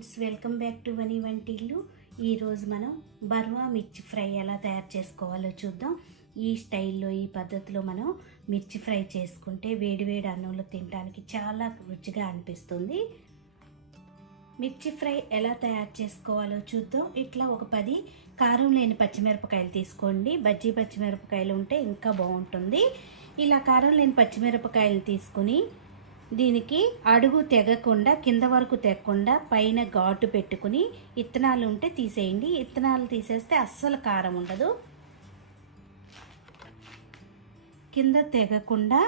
Friends, welcome back to వని వంటిల్లు. ఈరోజు మనం బర్వా మిర్చి ఫ్రై ఎలా తయారు చేసుకోవాలో చూద్దాం. ఈ స్టైల్లో, ఈ పద్ధతిలో మనం మిర్చి ఫ్రై చేసుకుంటే వేడివేడి అన్నంలో తినడానికి చాలా రుచిగా అనిపిస్తుంది. మిర్చి ఫ్రై ఎలా తయారు చేసుకోవాలో చూద్దాం. ఇట్లా ఒక 10 కారం లేని పచ్చిమిరపకాయలు తీసుకోండి. బజ్జీ పచ్చిమిరపకాయలు ఉంటే ఇంకా బాగుంటుంది. ఇలా కారం లేని పచ్చిమిరపకాయలు తీసుకుని దీనికి అడుగు తెగకుండా, కింద వరకు తెగకుండా పైన ఘాటు పెట్టుకుని ఇత్తనాలు ఉంటే తీసేయండి. ఇత్తనాలు తీసేస్తే అస్సలు కారం ఉండదు. కింద తెగకుండా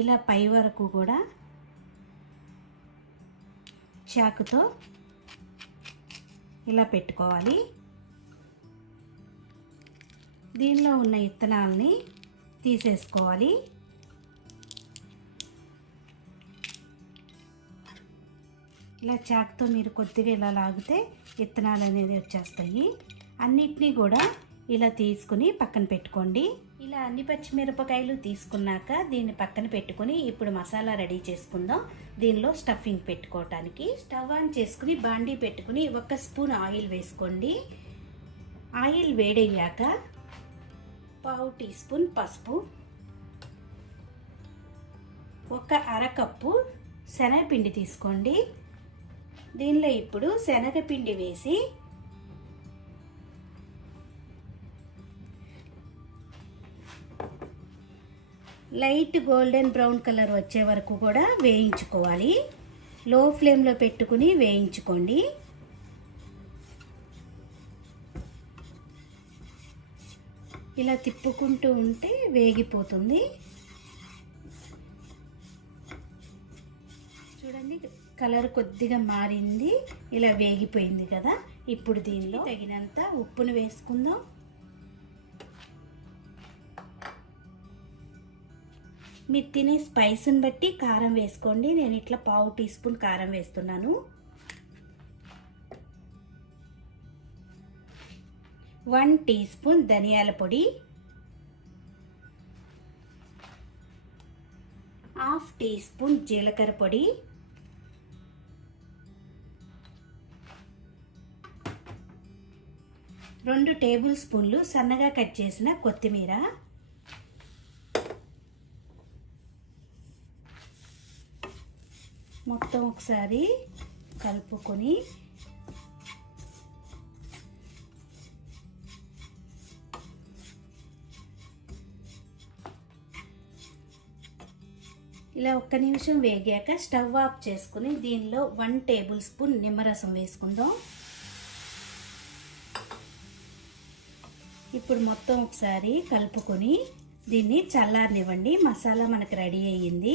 ఇలా పై వరకు కూడా చాకుతో ఇలా పెట్టుకోవాలి. దీనిలో ఉన్న ఇత్తనాలని తీసేసుకోవాలి. ఇలా చాకుతో మీరు కొద్దిగా ఇలా లాగితే విత్తనాలు అనేది వచ్చేస్తాయి. అన్నిటినీ కూడా ఇలా తీసుకుని పక్కన పెట్టుకోండి. ఇలా అన్ని పచ్చిమిరపకాయలు తీసుకున్నాక దీన్ని పక్కన పెట్టుకుని ఇప్పుడు మసాలా రెడీ చేసుకుందాం. దీనిలో స్టఫింగ్ పెట్టుకోవటానికి స్టవ్ ఆన్ చేసుకుని బాండీ పెట్టుకుని 1 స్పూన్ ఆయిల్ వేసుకోండి. ఆయిల్ వేడయ్యాక 1/2 టీ స్పూన్ పసుపు, 1 అరకప్పు శనగపిండి తీసుకోండి. దీనిలో ఇప్పుడు శనగపిండి వేసి లైట్ గోల్డెన్ బ్రౌన్ కలర్ వచ్చే వరకు కూడా వేయించుకోవాలి. లో ఫ్లేమ్లో పెట్టుకుని వేయించుకోండి. ఇలా తిప్పుకుంటూ ఉంటే వేగిపోతుంది. చూడండి, కలర్ కొద్దిగా మారింది, ఇలా వేగిపోయింది కదా. ఇప్పుడు దీనిలో తగినంత ఉప్పును వేసుకుందాం. మీరు తినే స్పైస్ని బట్టి కారం వేసుకోండి. నేను ఇట్లా 1/2 టీ స్పూన్ కారం వేస్తున్నాను. 1 టీ స్పూన్ ధనియాల పొడి, 1/2 టీ స్పూన్ జీలకర్ర పొడి, 2 టేబుల్ స్పూన్లు సన్నగా కట్ చేసిన కొత్తిమీర, మొత్తం ఒకసారి కలుపుకొని ఇలా 1 నిమిషం వేగాక స్టవ్ ఆఫ్ చేసుకుని దీనిలో 1 టేబుల్ స్పూన్ నిమ్మరసం వేసుకుందాం. ఇప్పుడు మొత్తం ఒకసారి కలుపుకొని దీన్ని చల్లారనివ్వండి. మసాలా మనకు రెడీ అయ్యింది.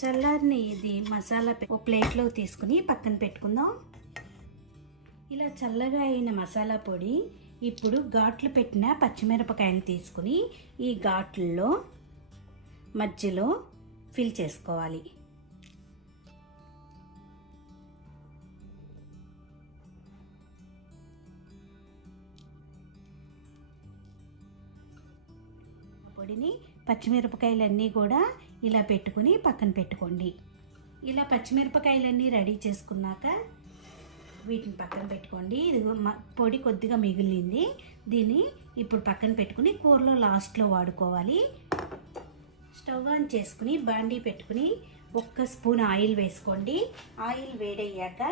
చల్లారిని ఇది మసాలా ఒక ప్లేట్లో తీసుకుని పక్కన పెట్టుకుందాం. ఇలా చల్లగా అయిన మసాలా పొడి ఇప్పుడు ఘాట్లు పెట్టిన పచ్చిమిరపకాయలు తీసుకుని ఈ ఘాట్లలో మధ్యలో ఫిల్ చేసుకోవాలి. పొడిని పచ్చిమిరపకాయలన్నీ కూడా ఇలా పెట్టుకుని పక్కన పెట్టుకోండి. ఇలా పచ్చిమిరపకాయలన్నీ రెడీ చేసుకున్నాక వీటిని పక్కన పెట్టుకోండి. ఇది పొడి కొద్దిగా మిగిలింది. దీన్ని ఇప్పుడు పక్కన పెట్టుకుని కూరలో లాస్ట్లో వాడుకోవాలి. స్టవ్ ఆన్ చేసుకుని బాండీ పెట్టుకుని 1 స్పూన్ ఆయిల్ వేసుకోండి. ఆయిల్ వేడయ్యాక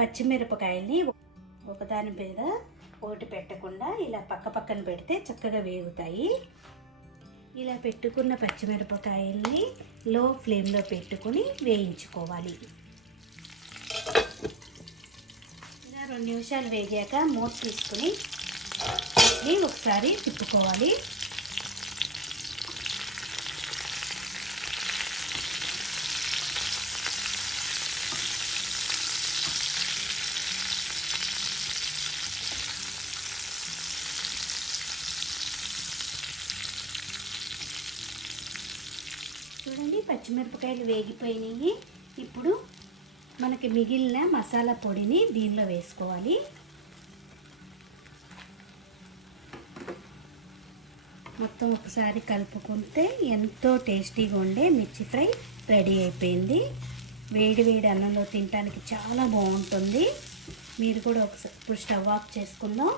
పచ్చిమిరపకాయల్ని ఒకదాని మీద ఒకటి పెట్టకుండా ఇలా పక్కన పెడితే చక్కగా వేగుతాయి. ఇలా పెట్టుకున్న పచ్చిమిరపకాయల్ని లో ఫ్లేమ్లో పెట్టుకుని వేయించుకోవాలి. ఇలా 2 నిమిషాలు వేగాక మూత తీసుకుని ఒకసారి తిప్పుకోవాలి. చూడండి, పచ్చిమిరపకాయలు వేగిపోయినాయి. ఇప్పుడు మనకి మిగిలిన మసాలా పొడిని దీనిలో వేసుకోవాలి. మొత్తం ఒకసారి కలుపుకుంటే ఎంతో టేస్టీగా ఉండే మిర్చి ఫ్రై రెడీ అయిపోయింది. వేడి వేడి అన్నంలో తినడానికి చాలా బాగుంటుంది. మీరు కూడా ఒకసారి ఇప్పుడు స్టవ్ ఆఫ్ చేసుకుందాం.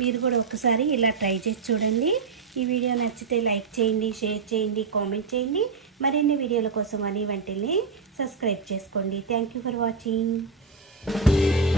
మీరు కూడా ఒకసారి ఇలా ట్రై చేసి చూడండి. ఈ వీడియో నచ్చితే లైక్ చేయండి, షేర్ చేయండి, కామెంట్ చేయండి. మరిన్ని వీడియోల కోసం వాణి వంటిల్ని సబ్స్క్రైబ్ చేసుకోండి. Thank you for watching.